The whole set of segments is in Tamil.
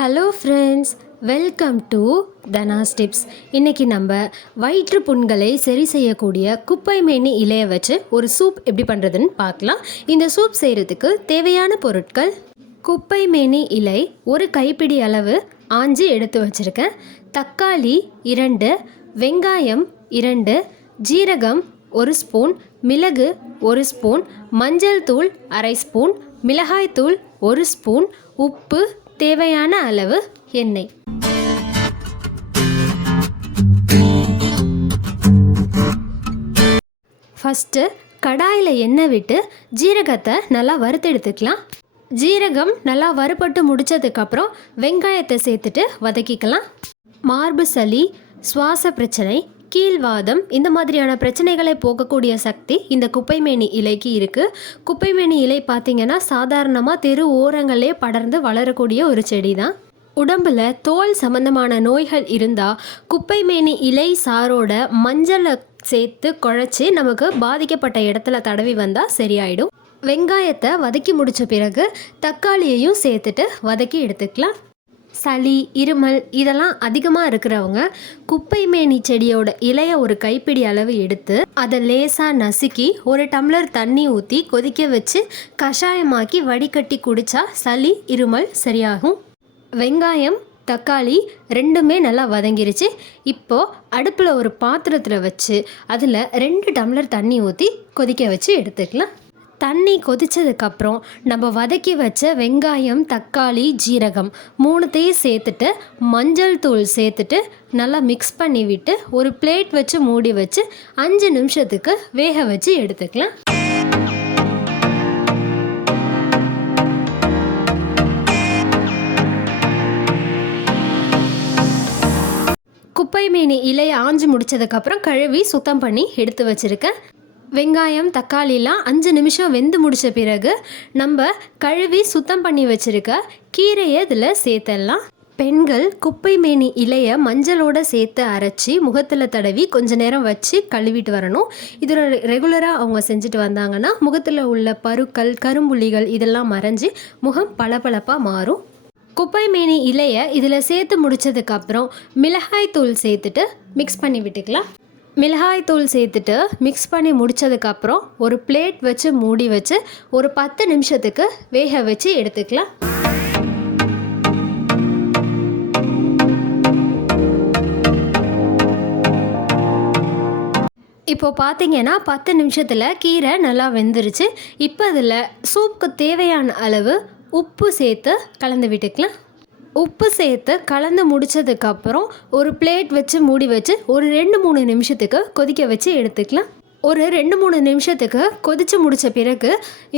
Hello friends, welcome to Dhana's tips. இன்றைக்கி நம்ம வயிற்று புண்களை சரி செய்யக்கூடிய குப்பைமேனி இலையை வச்சு ஒரு சூப் எப்படி பண்ணுறதுன்னு பார்க்கலாம். இந்த சூப் செய்கிறதுக்கு தேவையான பொருட்கள்: குப்பைமேனி இலை ஒரு கைப்பிடி அளவு ஆஞ்சி எடுத்து வச்சுருக்கேன், தக்காளி 2, வெங்காயம் 2, ஜீரகம் 1 ஸ்பூன், மிளகு 1 ஸ்பூன், மஞ்சள் தூள் அரை ஸ்பூன், மிளகாய் தூள் 1 ஸ்பூன், உப்பு, தேவையான அளவு எண்ணெய். ஃபஸ்ட்டு கடாயில் எண்ணெய் விட்டு ஜீரகத்தை நல்லா வறுத்தெடுத்துக்கலாம். ஜீரகம் நல்லா வறுபட்டு முடித்ததுக்கப்புறம் வெங்காயத்தை சேர்த்துட்டு வதக்கிக்கலாம். மார்பு சளி, சுவாச பிரச்சனை, கீழ்வாதம் இந்த மாதிரியான பிரச்சனைகளை போக்கக்கூடிய சக்தி இந்த குப்பைமேனி இலைக்கு இருக்குது. குப்பைமேனி இலை பார்த்திங்கன்னா சாதாரணமாக தெரு ஓரங்களே படர்ந்து வளரக்கூடிய ஒரு செடி தான். உடம்பில் தோல் சம்பந்தமான நோய்கள் இருந்தால் குப்பைமேனி இலை சாரோட மஞ்சளை சேர்த்து குழச்சி நமக்கு பாதிக்கப்பட்ட இடத்துல தடவி வந்தால் சரியாயிடும். வெங்காயத்தை வதக்கி முடித்த பிறகு தக்காளியையும் சேர்த்துட்டு வதக்கி எடுத்துக்கலாம். சளி, இருமல் இதெல்லாம் அதிகமாக இருக்கிறவங்க குப்பைமேனி செடியோட இலையை ஒரு கைப்பிடி அளவு எடுத்து அதை லேசாக நசுக்கி ஒரு டம்ளர் தண்ணி ஊற்றி கொதிக்க வச்சு கஷாயமாக்கி வடிகட்டி குடித்தா சளி, இருமல் சரியாகும். வெங்காயம், தக்காளி ரெண்டுமே நல்லா வதங்கிருச்சு. இப்போது அடுப்பில் ஒரு பாத்திரத்தில் வச்சு அதில் 2 டம்ளர் தண்ணி ஊற்றி கொதிக்க வச்சு எடுத்துக்கலாம். தண்ணி கொதித்ததுக்கப்புறம் நம்ம வதக்கி வச்ச வெங்காயம், தக்காளி, ஜீரகம் 3த்தையும் சேர்த்துட்டு மஞ்சள் தூள் சேர்த்துட்டு நல்லா மிக்ஸ் பண்ணி விட்டு ஒரு பிளேட் வச்சு மூடி வச்சு 5 நிமிஷத்துக்கு வேக வச்சு எடுத்துக்கலாம். குப்பைமேனி இலையை ஆஞ்சு முடித்ததுக்கப்புறம் கழுவி சுத்தம் பண்ணி எடுத்து வச்சுருக்கேன். வெங்காயம், தக்காளிலாம் 5 நிமிஷம் வெந்து முடித்த பிறகு நம்ம கழுவி சுத்தம் பண்ணி வச்சுருக்க கீரையை இதில் சேர்த்துடலாம். பெண்கள் குப்பைமேனி இலையை மஞ்சளோடு சேர்த்து அரைச்சி முகத்தில் தடவி கொஞ்ச நேரம் வச்சு கழுவிட்டு வரணும். இதில் ரெகுலராக அவங்க செஞ்சுட்டு வந்தாங்கன்னா முகத்தில் உள்ள பருக்கள், கரும்புள்ளிகள் இதெல்லாம் மறைஞ்சி முகம் பளபளப்பாக மாறும். குப்பைமேனி இலையை இதில் சேர்த்து முடித்ததுக்கப்புறம் மிளகாய் தூள் சேர்த்துட்டு மிக்ஸ் பண்ணி விட்டுக்கலாம். மிளகாய் தூள் சேர்த்துட்டு மிக்ஸ் பண்ணி முடித்ததுக்கப்புறம் ஒரு பிளேட் வச்சு மூடி வச்சு ஒரு 10 நிமிஷத்துக்கு வேக வச்சு எடுத்துக்கலாம். இப்போது பார்த்தீங்கன்னா 10 நிமிஷத்தில் கீரை நல்லா வெந்துருச்சு. இப்போ அதில் சூப்புக்கு தேவையான அளவு உப்பு சேர்த்து கலந்து விட்டுக்கலாம். உப்பு சேர்த்து கலந்து முடித்ததுக்கப்புறம் ஒரு பிளேட் வச்சு மூடி வச்சு ஒரு 2-3 நிமிஷத்துக்கு கொதிக்க வச்சு எடுத்துக்கலாம். ஒரு 2-3 நிமிஷத்துக்கு கொதித்து முடித்த பிறகு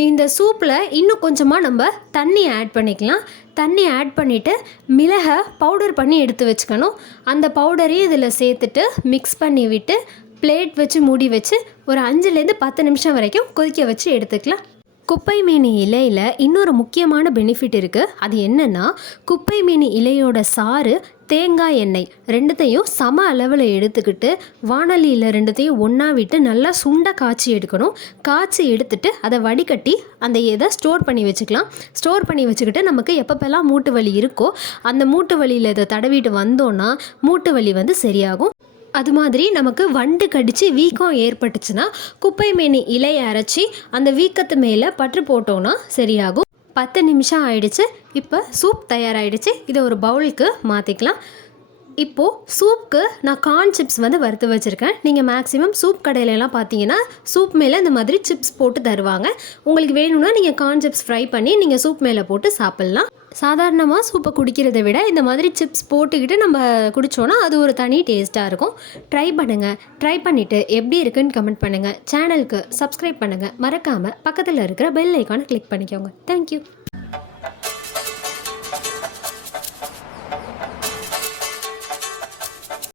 இந்த சூப்பில் இன்னும் கொஞ்சமாக நம்ம தண்ணி ஆட் பண்ணிக்கலாம். தண்ணி ஆட் பண்ணிவிட்டு மிளகை பவுடர் பண்ணி எடுத்து வச்சுக்கணும். அந்த பவுடரையும் இதில் சேர்த்துட்டு மிக்ஸ் பண்ணி விட்டு பிளேட் வச்சு மூடி வச்சு ஒரு 5லேருந்து 10 நிமிஷம் வரைக்கும் கொதிக்க வச்சு எடுத்துக்கலாம். குப்பைமேனி இலையில் இன்னொரு முக்கியமான பெனிஃபிட் இருக்குது. அது என்னென்னா, குப்பைமேனி இலையோட சாறு, தேங்காய் எண்ணெய் 2த்தையும் சம அளவில் எடுத்துக்கிட்டு வாணலியில் 2த்தையும் ஒன்றா விட்டு நல்லா சுண்ட காய்ச்சி எடுக்கணும். காய்ச்சி எடுத்துட்டு அதை வடிகட்டி அந்த இதை ஸ்டோர் பண்ணி வச்சுக்கலாம். ஸ்டோர் பண்ணி வச்சுக்கிட்டு நமக்கு எப்பப்பெல்லாம் மூட்டு வலி இருக்கோ அந்த மூட்டு வலியில் இதை தடவிட்டு வந்தோன்னா மூட்டு வலி சரியாகும். அது மாதிரி நமக்கு வண்டு கடித்து வீக்கம் ஏற்பட்டுச்சுன்னா குப்பைமேனி இலையை அரைச்சி அந்த வீக்கத்து மேலே பற்று போட்டோன்னா சரியாகும். 10 நிமிஷம் ஆயிடுச்சு. இப்போ சூப் தயாராகிடுச்சு. இதை ஒரு பவுலுக்கு மாற்றிக்கலாம். இப்போது சூப்புக்கு நான் கார்ன் சிப்ஸ் வறுத்து வச்சுருக்கேன். நீங்கள் மேக்ஸிமம் சூப் கடையிலலாம் பார்த்தீங்கன்னா சூப் மேலே இந்த மாதிரி சிப்ஸ் போட்டு தருவாங்க. உங்களுக்கு வேணும்னா நீங்கள் கார்ன் சிப்ஸ் ஃப்ரை பண்ணி நீங்கள் சூப் மேலே போட்டு சாப்பிட்லாம். சாதாரணமாக சூப்பை குடிக்கிறத விட இந்த மாதிரி சிப்ஸ் போட்டுக்கிட்டு நம்ம குடித்தோன்னா அது ஒரு தனி டேஸ்ட்டாக இருக்கும். ட்ரை பண்ணுங்கள். ட்ரை பண்ணிவிட்டு எப்படி இருக்குன்னு கமெண்ட் பண்ணுங்கள். சேனலுக்கு சப்ஸ்கிரைப் பண்ணுங்கள். மறக்காமல் பக்கத்தில் இருக்கிற பெல் ஐக்கானை கிளிக் பண்ணிக்கோங்க. தேங்க்யூ.